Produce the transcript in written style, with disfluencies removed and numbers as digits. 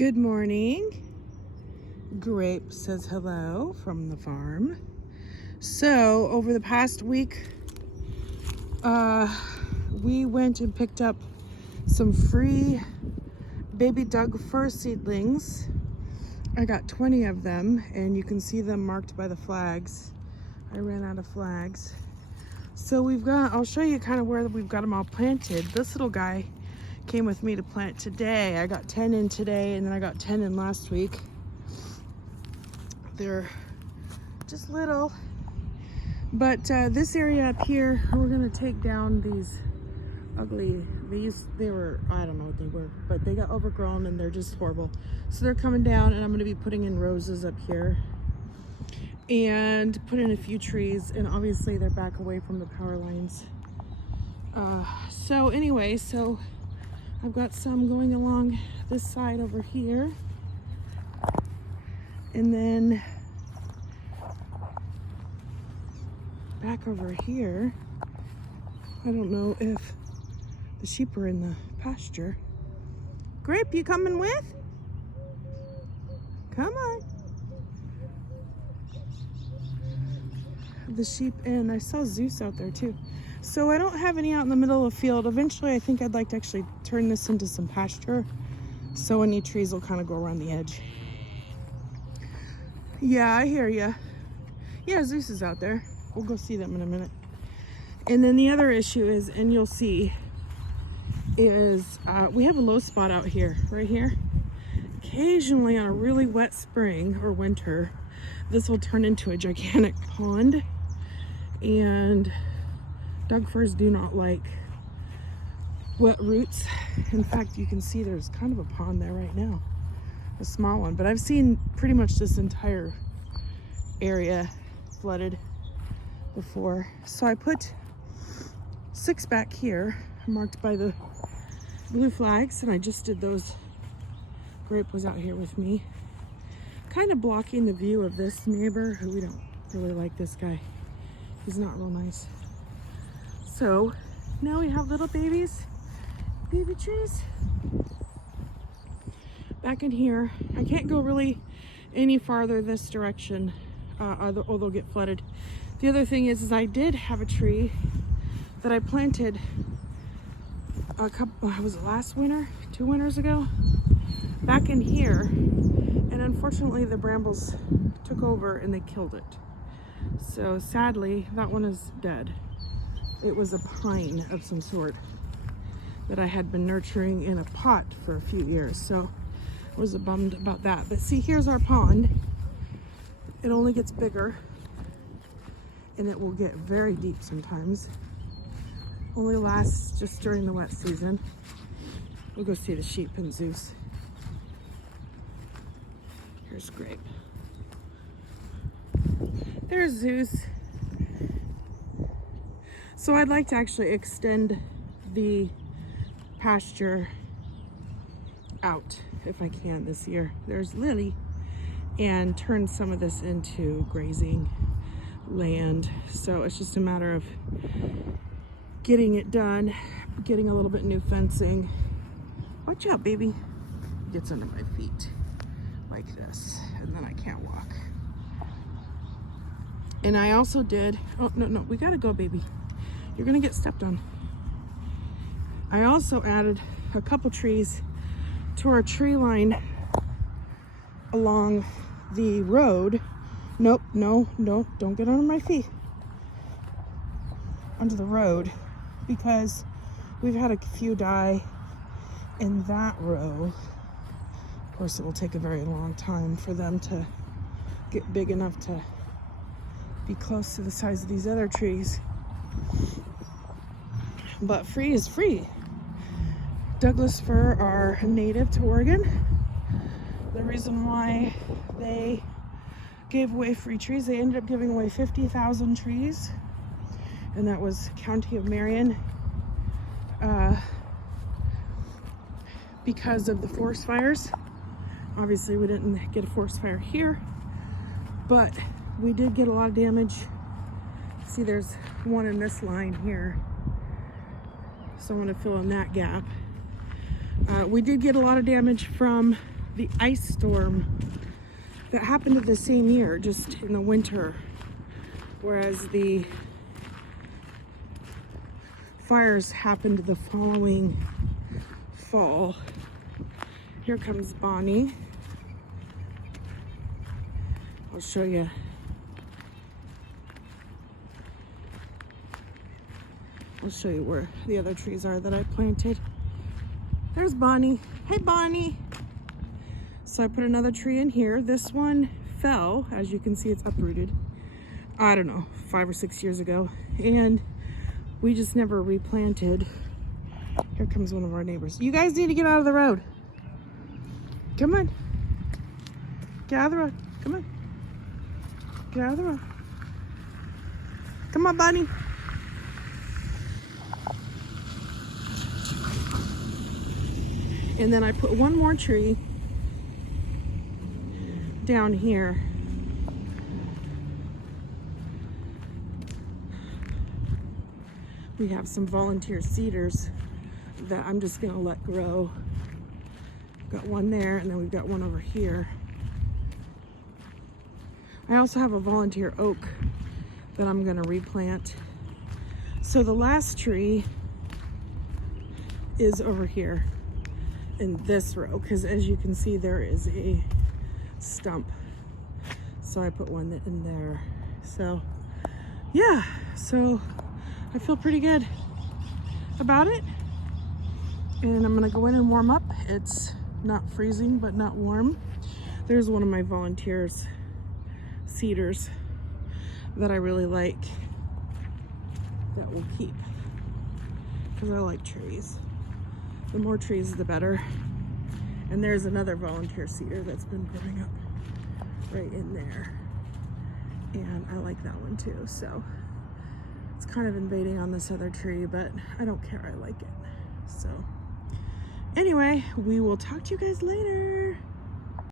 Good morning. Grape says hello from the farm. So over the past week, we went and picked up some free baby Doug fir seedlings. I got 20 of them, and you can see them marked by the flags. I ran out of flags. So I'll show you kind of where we've got them all planted. This little guy came with me to plant today. I got 10 in today, and then I got 10 in last week. They're just little. But this area up here, we're gonna take down these ugly, they were, I don't know what they were, but they got overgrown and they're just horrible. So they're coming down, and I'm gonna be putting in roses up here and put in a few trees, and obviously they're back away from the power lines. So I've got some going along this side over here, and then back over here. I don't know if the sheep are in the pasture. Grape, you coming with? Come on. The sheep, and I saw Zeus out there too. So I don't have any out in the middle of the field. Eventually I think I'd like to actually turn this into some pasture, so any trees will kind of go around the edge. Yeah, I hear ya. Yeah, Zeus is out there. We'll go see them in a minute. And then the other issue is, and you'll see, is we have a low spot out here, right here. Occasionally on a really wet spring or winter, this will turn into a gigantic pond, and Doug firs do not like wet roots. In fact, you can see there's kind of a pond there right now, a small one, but I've seen pretty much this entire area flooded before. So I put 6 back here marked by the blue flags, and I just did those. Grape was out here with me, kind of blocking the view of this neighbor who we don't really like. This guy, he's not real nice. So now we have little baby trees back in here. I can't go really any farther this direction, or they'll get flooded. The other thing is I did have a tree that I planted a couple, was it last winter, 2 winters ago, back in here, and unfortunately the brambles took over and they killed it. So sadly, that one is dead. It was a pine of some sort that I had been nurturing in a pot for a few years, so I was bummed about that. But see, here's our pond. It only gets bigger, and it will get very deep sometimes. Only lasts just during the wet season. We'll go see the sheep and Zeus. Here's Grape. There's Zeus. So I'd like to actually extend the pasture out if I can this year. There's Lily, and turn some of this into grazing land. So it's just a matter of getting it done, getting a little bit new fencing. Watch out, baby. Gets under my feet like this, and then I can't walk. And I also did, oh no, we gotta go, baby. You're gonna get stepped on. I also added a couple trees to our tree line along the road. Nope, no, don't get under my feet. Onto the road, because we've had a few die in that row. Of course, it will take a very long time for them to get big enough to be close to the size of these other trees. But free is free. Douglas fir are native to Oregon. The reason why they gave away free trees, they ended up giving away 50,000 trees, and that was County of Marion, because of the forest fires. Obviously we didn't get a forest fire here, but we did get a lot of damage. See, there's one in this line here, so I'm going to fill in that gap. We did get a lot of damage from the ice storm that happened the same year, just in the winter, whereas the fires happened the following fall. Here comes Bonnie. I'll show you. I'll show you where the other trees are that I planted. There's Bonnie. Hey, Bonnie. So I put another tree in here. This one fell. As you can see, it's uprooted. I don't know, 5 or 6 years ago. And we just never replanted. Here comes one of our neighbors. You guys need to get out of the road. Come on. Get out of the road. Come on. Get out of the road. Come on, Bonnie. And then I put one more tree down here. We have some volunteer cedars that I'm just gonna let grow. Got one there, and then we've got one over here. I also have a volunteer oak that I'm gonna replant. So the last tree is over here in this row, because as you can see, there is a stump. So I put one in there. So yeah, so I feel pretty good about it. And I'm gonna go in and warm up. It's not freezing, but not warm. There's one of my volunteers cedars that I really like that will keep, because I like trees. The more trees, the better. And there's another volunteer cedar that's been growing up right in there. And I like that one too. So it's kind of invading on this other tree, but I don't care, I like it. So anyway, we will talk to you guys later.